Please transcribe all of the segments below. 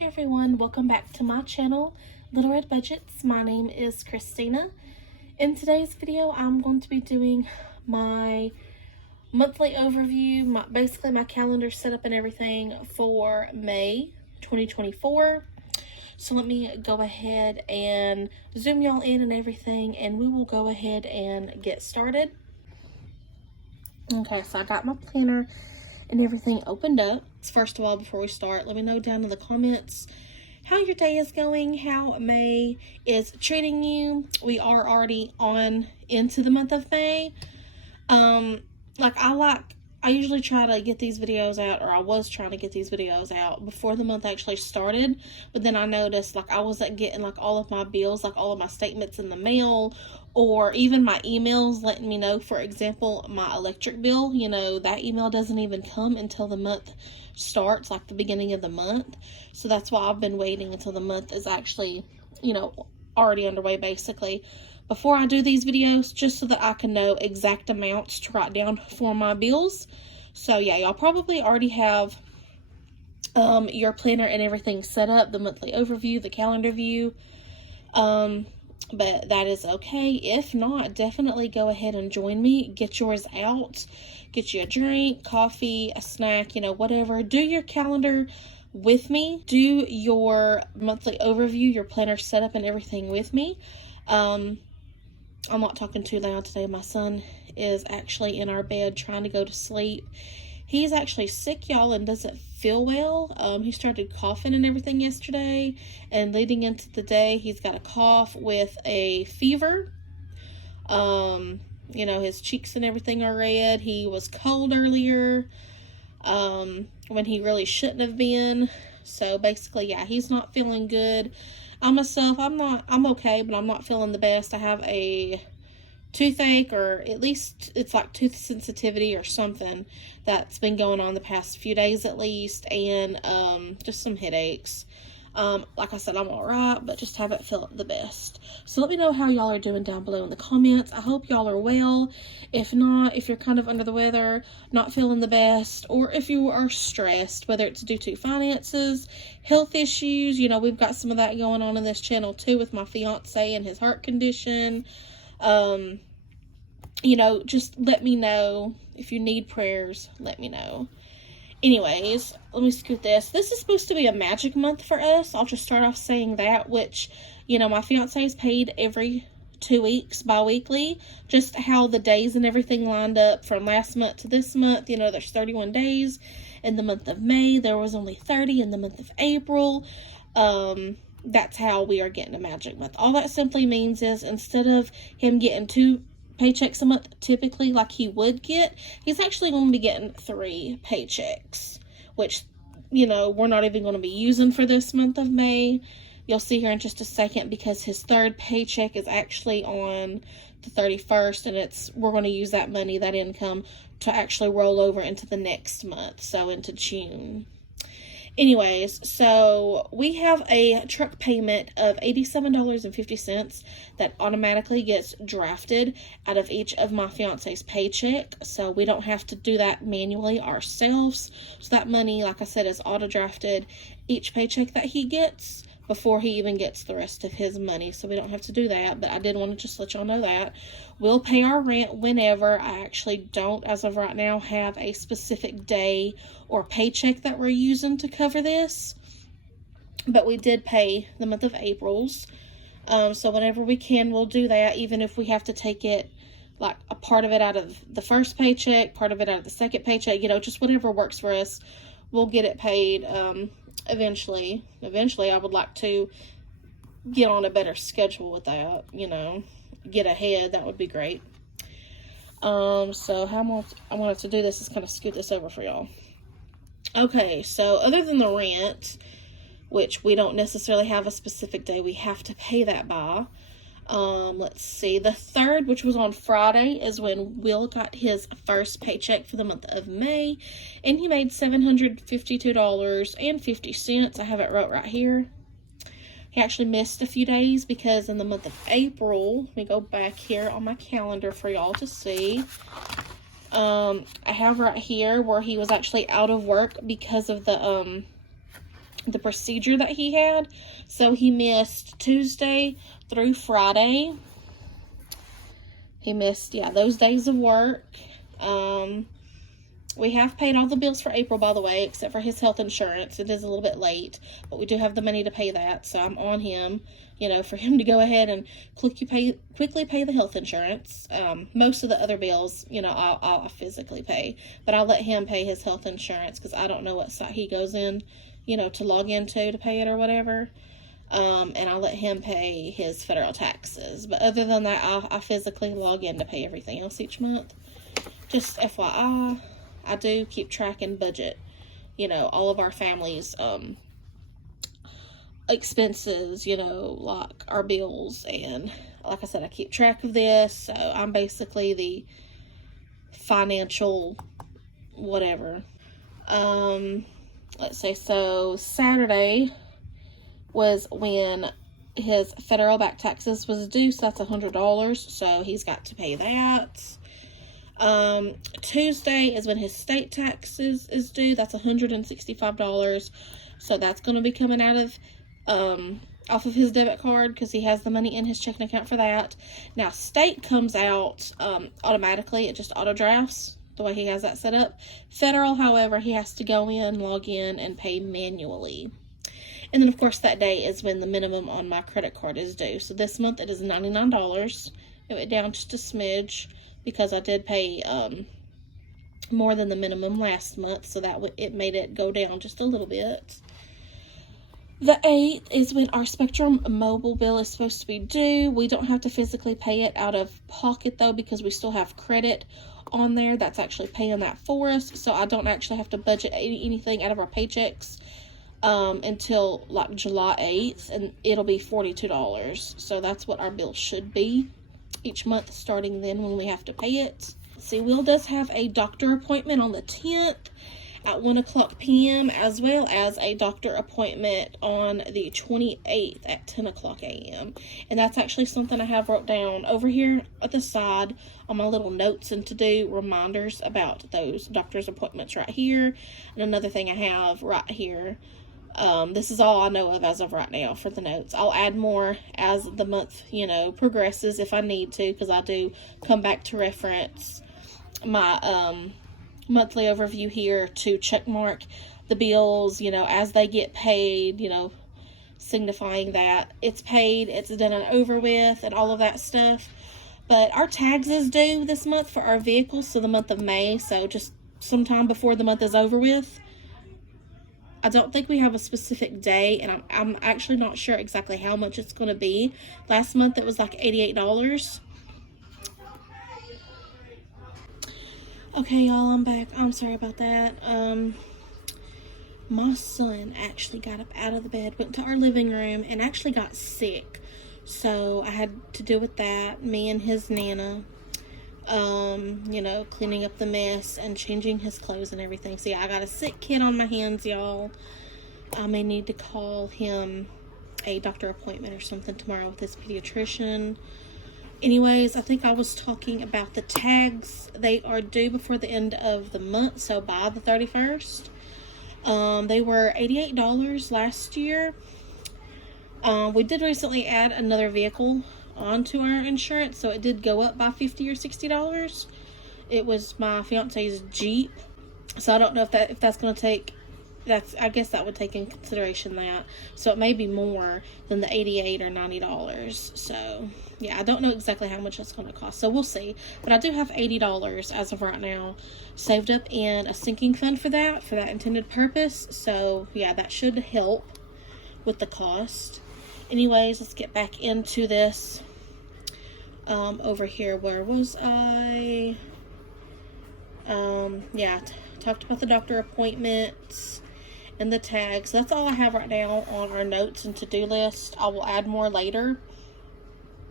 Hey everyone, welcome back to my channel, Little Red Budgets. My name is Christina. In today's video, I'm going to be doing my monthly overview, basically my calendar setup and everything for May 2024. So let me go ahead and zoom y'all in and everything, and we will go ahead and get started. Okay, so I got my planner and everything opened up. First of all, before we start, let me know down in the comments how your day is going, how May is treating you. We are already on into the month of May. I usually try to get these videos out, or I was trying to get these videos out before the month actually started, but then I noticed I wasn't getting all of my bills, all of my statements in the mail, or even my emails letting me know. For example, my electric bill, that email doesn't even come until the month starts, the beginning of the month. So that's why I've been waiting until the month is actually, already underway, basically, before I do these videos, just so that I can know exact amounts to write down for my bills. So yeah, y'all probably already have your planner and everything set up, the monthly overview, the calendar view, but that is okay. If not, definitely go ahead and join me. Get yours out, get you a drink, coffee, a snack, whatever. Do your calendar with me. Do your monthly overview, your planner setup and everything with me. I'm not talking too loud today. My son is actually in our bed trying to go to sleep. He's actually sick, y'all, and doesn't feel well. He started coughing and everything yesterday, and leading into the day, he's got a cough with a fever. His cheeks and everything are red. He was cold earlier, when he really shouldn't have been. So basically, yeah, he's not feeling good. I'm okay, but I'm not feeling the best. I have a toothache, or at least it's tooth sensitivity or something that's been going on the past few days at least, and just some headaches. Like I said, I'm alright, but just haven't felt the best. So let me know how y'all are doing down below in the comments. I hope y'all are well. If not, if you're kind of under the weather, not feeling the best, or if you are stressed, whether it's due to finances, health issues, we've got some of that going on in this channel too with my fiance and his heart condition. Just let me know. If you need prayers, let me know. Anyways, let me scoot this. This is supposed to be a magic month for us. I'll just start off saying that, which, my fiance is paid every 2 weeks, bi-weekly. Just how the days and everything lined up from last month to this month. There's 31 days in the month of May. There was only 30 in the month of April. That's how we are getting a magic month. All that simply means is, instead of him getting 2 paychecks a month typically like he would get, he's actually going to be getting 3 paychecks, which we're not even going to be using for this month of May. You'll see here in just a second, because his 3rd paycheck is actually on the 31st, and we're going to use that money, that income, to actually roll over into the next month, so into June. Anyways, so we have a truck payment of $87.50 that automatically gets drafted out of each of my fiance's paycheck. So we don't have to do that manually ourselves. So that money, like I said, is auto drafted each paycheck that he gets before he even gets the rest of his money. So we don't have to do that, but I did want to just let y'all know that. We'll pay our rent whenever. I actually don't, as of right now, have a specific day or paycheck that we're using to cover this. But we did pay the month of April's. So whenever we can, we'll do that, even if we have to take it, a part of it out of the first paycheck, part of it out of the second paycheck, just whatever works for us. We'll get it paid, eventually. I would like to get on a better schedule with that, get ahead. That would be great. So how I wanted to do this is kind of scoot this over for y'all. Okay, so other than the rent, which we don't necessarily have a specific day we have to pay that by, let's see, the 3rd, which was on Friday, is when Will got his first paycheck for the month of May, and he made $752.50. I have it wrote right here. He actually missed a few days because in the month of April, let me go back here on my calendar for y'all to see. I have right here where he was actually out of work because of the the procedure that he had. So he missed Tuesday through Friday. He missed, yeah, those days of work. We have paid all the bills for April, by the way, except for his health insurance. It is a little bit late, but we do have the money to pay that, so I'm on him, you know, for him to go ahead and quickly pay the health insurance. Most of the other bills, you know, I'll physically pay, but I'll let him pay his health insurance because I don't know what site he goes in, you know, to log into to pay it or whatever. And I'll let him pay his federal taxes. But other than that, I'll physically log in to pay everything else each month. Just FYI, I do keep track and budget, you know, all of our family's expenses, you know, like our bills. And like I said, I keep track of this. So I'm basically the financial whatever. Let's say, so Saturday was when his federal back taxes was due, so that's $100, so he's got to pay that. Tuesday is when his state taxes is due, that's $165, so that's going to be coming out of off of his debit card because he has the money in his checking account for that. Now state comes out automatically, it just auto drafts the way he has that set up. Federal, however, he has to go in, log in, and pay manually. And then, of course, that day is when the minimum on my credit card is due. So this month it is $99. It went down just a smidge because I did pay more than the minimum last month. So that it made it go down just a little bit. The 8th is when our Spectrum mobile bill is supposed to be due. We don't have to physically pay it out of pocket, though, because we still have credit on there that's actually paying that for us. So I don't actually have to budget anything out of our paychecks until like July 8th, and it'll be $42. So that's what our bill should be each month starting then when we have to pay it. See, Will does have a doctor appointment on the 10th at 1:00 p.m. as well as a doctor appointment on the 28th at 10:00 a.m. And that's actually something I have wrote down over here at the side on my little notes and to-do reminders about those doctor's appointments right here. And another thing I have right here, this is all I know of as of right now for the notes. I'll add more as the month, you know, progresses if I need to, because I do come back to reference my monthly overview here to check mark the bills, you know, as they get paid, you know, signifying that it's paid, it's done and over with, and all of that stuff. But our tags is due this month for our vehicles, so the month of May, so just sometime before the month is over with. I don't think we have a specific day, and I'm actually not sure exactly how much it's going to be. Last month it was like $88. Okay, y'all, I'm back. I'm sorry about that. My son actually got up out of the bed, went to our living room, and actually got sick. So I had to do with that, me and his Nana, you know, cleaning up the mess and changing his clothes and everything. So yeah, I got a sick kid on my hands, y'all. I may need to call him a doctor appointment or something tomorrow with his pediatrician. Anyways, I think I was talking about the tags. They are due before the end of the month, so by the 31st. They were $88 last year. We did recently add another vehicle onto our insurance, so it did go up by $50 or $60. It was my fiance's Jeep, so I don't know if that's going to take, I guess that would take in consideration that, so it may be more than the $88 or $90. So yeah, I don't know exactly how much it's going to cost, so we'll see. But I do have $80 as of right now saved up in a sinking fund for that intended purpose. So yeah, that should help with the cost. Anyways, let's get back into this. Over here, where was I? Yeah, talked about the doctor appointments and the tags. That's all I have right now on our notes and to-do list. I will add more later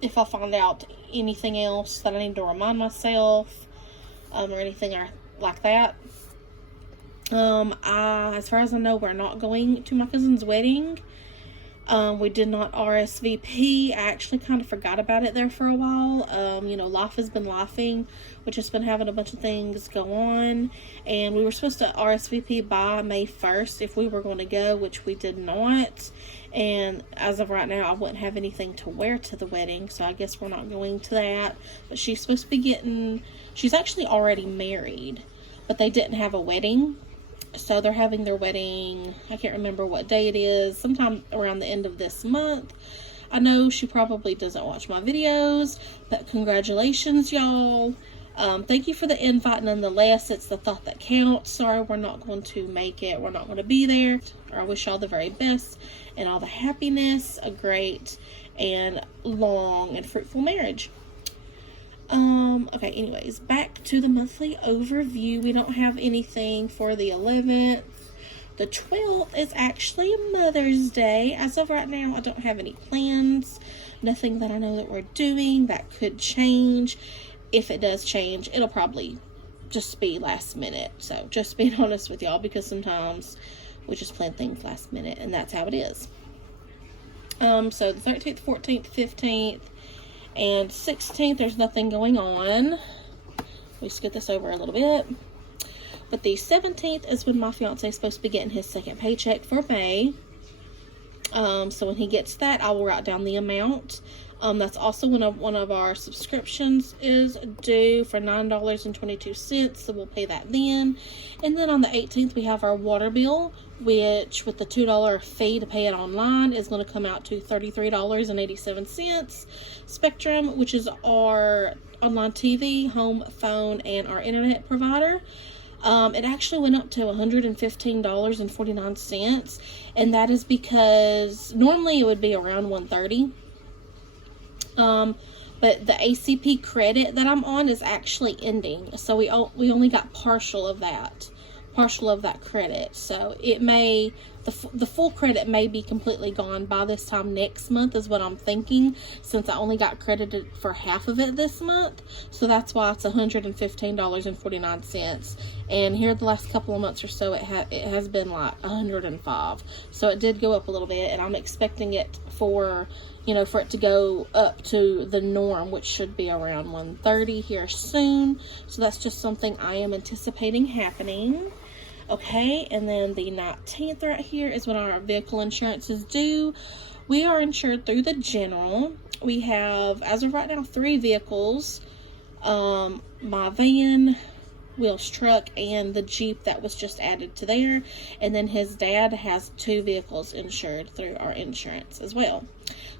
if I find out anything else that I need to remind myself, or anything like that. As far as I know, we're not going to my cousin's wedding. We did not RSVP. I actually kind of forgot about it there for a while. You know, life has been lifing. We've just been having a bunch of things go on. And we were supposed to RSVP by May 1st if we were going to go, which we did not. And as of right now, I wouldn't have anything to wear to the wedding, so I guess we're not going to that. But she's supposed to be she's actually already married, but they didn't have a wedding. So they're having their wedding, I can't remember what day it is, sometime around the end of this month. I know she probably doesn't watch my videos, but congratulations, y'all. Thank you for the invite nonetheless. It's the thought that counts. Sorry we're not going to make it. We're not going to be there. I wish y'all the very best and all the happiness, a great and long and fruitful marriage. Okay, anyways, back to the monthly overview. We don't have anything for the 11th. The 12th is actually Mother's Day. As of right now, I don't have any plans. Nothing that I know that we're doing. That could change. If it does change, it'll probably just be last minute. So, just being honest with y'all, because sometimes we just plan things last minute, and that's how it is. So the 13th, 14th, 15th, and 16th, there's nothing going on. We scoot this over a little bit. But the 17th is when my fiance is supposed to be getting his second paycheck for May. So when he gets that, I will write down the amount. That's also when one of our subscriptions is due for $9.22, so we'll pay that then. And then on the 18th, we have our water bill, which with the $2 fee to pay it online is going to come out to $33.87. Spectrum, which is our online TV, home phone, and our internet provider. It actually went up to $115.49, and that is because normally it would be around $130. But the ACP credit that I'm on is actually ending, so we only got partial of that credit. So it may, the full credit may be completely gone by this time next month is what I'm thinking, since I only got credited for half of it this month. So that's why it's $115.49. And here the last couple of months or so, it has been like $105. So it did go up a little bit, and I'm expecting it for it to go up to the norm, which should be around $130 here soon. So that's just something I am anticipating happening. Okay, and then the 19th right here is when our vehicle insurance is due. We are insured through the general. We have, as of right now, 3 vehicles. My van, Will's truck, and the Jeep that was just added to there. And then his dad has 2 vehicles insured through our insurance as well.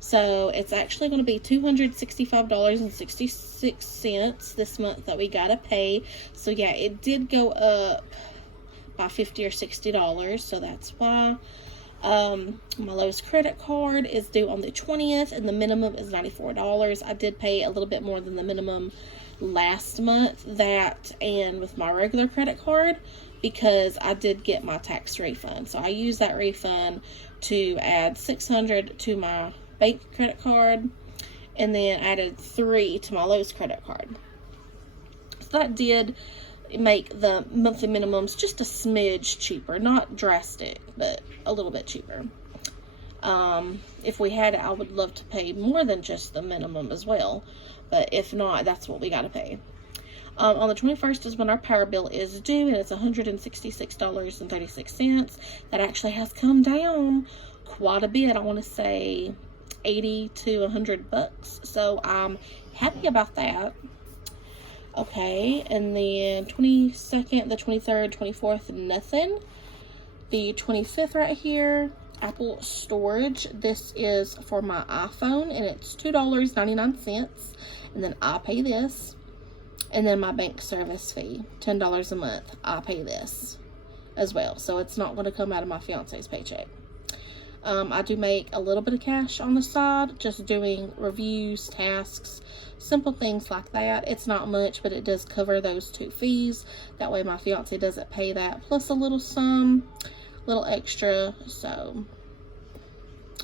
So it's actually going to be $265.66 this month that we gotta pay. So yeah, it did go up by $50 or $60, so that's why. My lowest credit card is due on the 20th, and the minimum is $94. I did pay a little bit more than the minimum last month, that and with my regular credit card, because I did get my tax refund. So I used that refund to add $600 to my bank credit card, and then added $3 to my lowest credit card. So that did make the monthly minimums just a smidge cheaper, not drastic, but a little bit cheaper. If we had it, I would love to pay more than just the minimum as well, but if not, that's what we got to pay. On the 21st is when our power bill is due, and it's $166.36. That actually has come down quite a bit. I want to say 80 to 100 bucks, so I'm happy about that. Okay, and then 22nd, the 23rd, 24th, nothing. The 25th right here, Apple storage. This is for my iPhone, and it's $2.99, and then I pay this. And then my bank service fee, $10 a month, I pay this as well. So it's not going to come out of my fiance's paycheck. I do make a little bit of cash on the side, just doing reviews, tasks, simple things like that. It's not much, but it does cover those 2 fees. That way my fiance doesn't pay that, plus a little extra. So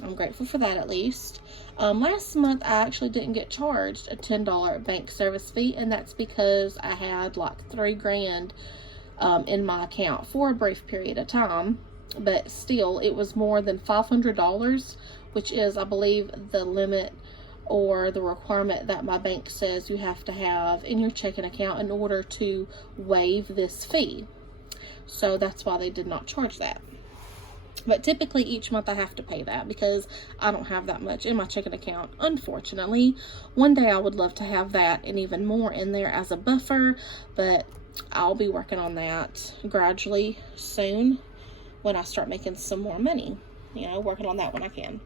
I'm grateful for that, at least. Last month I actually didn't get charged a $10 bank service fee, and that's because I had like $3,000 in my account for a brief period of time. But still, it was more than $500 which is, I believe, the limit or the requirement that my bank says you have to have in your checking account in order to waive this fee. So that's why they did not charge that. But typically each month I have to pay that because I don't have that much in my checking account, unfortunately. One day I would love to have that and even more in there as a buffer, but I'll be working on that gradually soon when I start making some more money. You know, working on that when I can.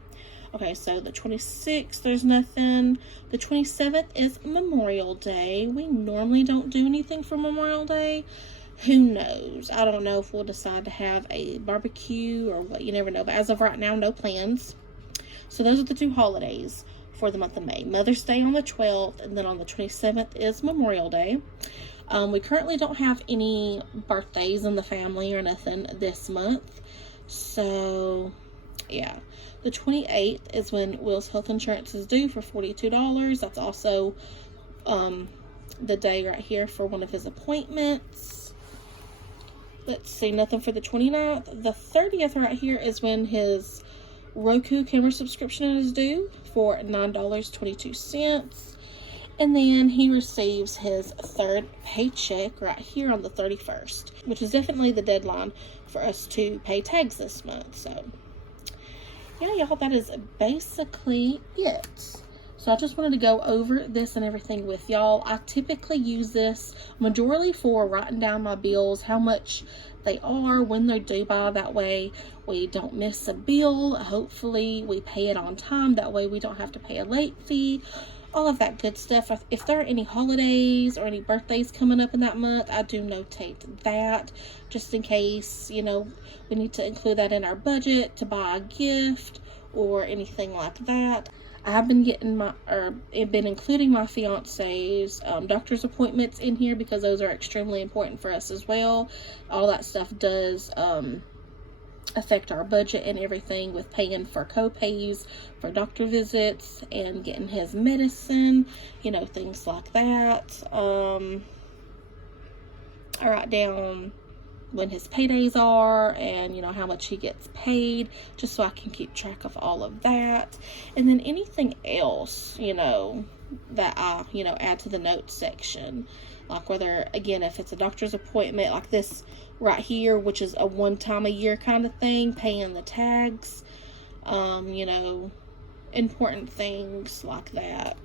Okay, so the 26th, there's nothing. The 27th is Memorial Day. We normally don't do anything for Memorial Day. Who knows? I don't know if we'll decide to have a barbecue or what. You never know. But as of right now, no plans. So those are the 2 holidays for the month of May. Mother's Day on the 12th, and then on the 27th is Memorial Day. We currently don't have any birthdays in the family or nothing this month. So, yeah. The 28th is when Will's health insurance is due for $42. That's also the day right here for one of his appointments. Let's see, nothing for the 29th. The 30th right here is when his Roku camera subscription is due for $9.22. And then he receives his 3rd paycheck right here on the 31st, which is definitely the deadline for us to pay tags this month. So, yeah, y'all, that is basically it. So I just wanted to go over this and everything with y'all. I typically use this majorly for writing down my bills, how much they are, when they're due by. That way we don't miss a bill. Hopefully we pay it on time. That way we don't have to pay a late fee. All of that good stuff. If there are any holidays or any birthdays coming up in that month, I do notate that just in case, you know, we need to include that in our budget to buy a gift or anything like that. I have been been including my fiance's doctor's appointments in here because those are extremely important for us as well. All that stuff does affect our budget and everything, with paying for co-pays for doctor visits and getting his medicine, you know, things like that. I write down when his paydays are and, you know, how much he gets paid, just so I can keep track of all of that. And then anything else, you know, that I, you know, add to the notes section, like whether, again, if it's a doctor's appointment like this right here, which is a 1 time a year kind of thing, paying the tags, you know, important things like that.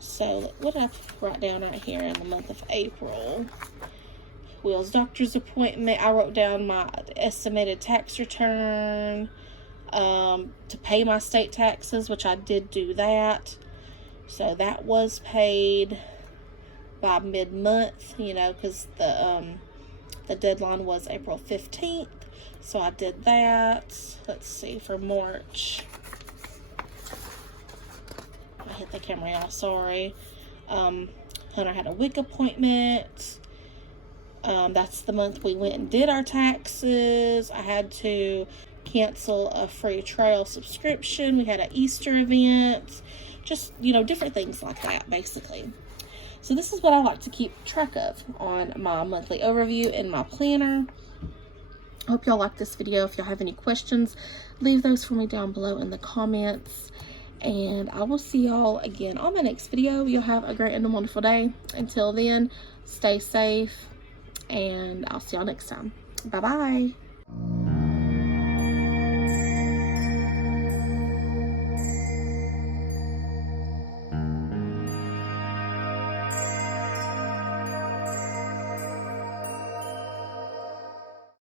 So what did I write down right here in the month of April? Will's doctor's appointment. I wrote down my estimated tax return to pay my state taxes, which I did do that. So that was paid by mid-month, you know, because the deadline was April 15th. So I did that. Let's see, for March. I hit the camera out, sorry. Hunter had a wig appointment. That's the month we went and did our taxes. I had to cancel a free trial subscription. We had an Easter event. Just, you know, different things like that, basically. So this is what I like to keep track of on my monthly overview in my planner. I hope y'all like this video. If y'all have any questions, leave those for me down below in the comments. And I will see y'all again on my next video. You'll have a great and a wonderful day. Until then, stay safe. And I'll see y'all next time. Bye-bye.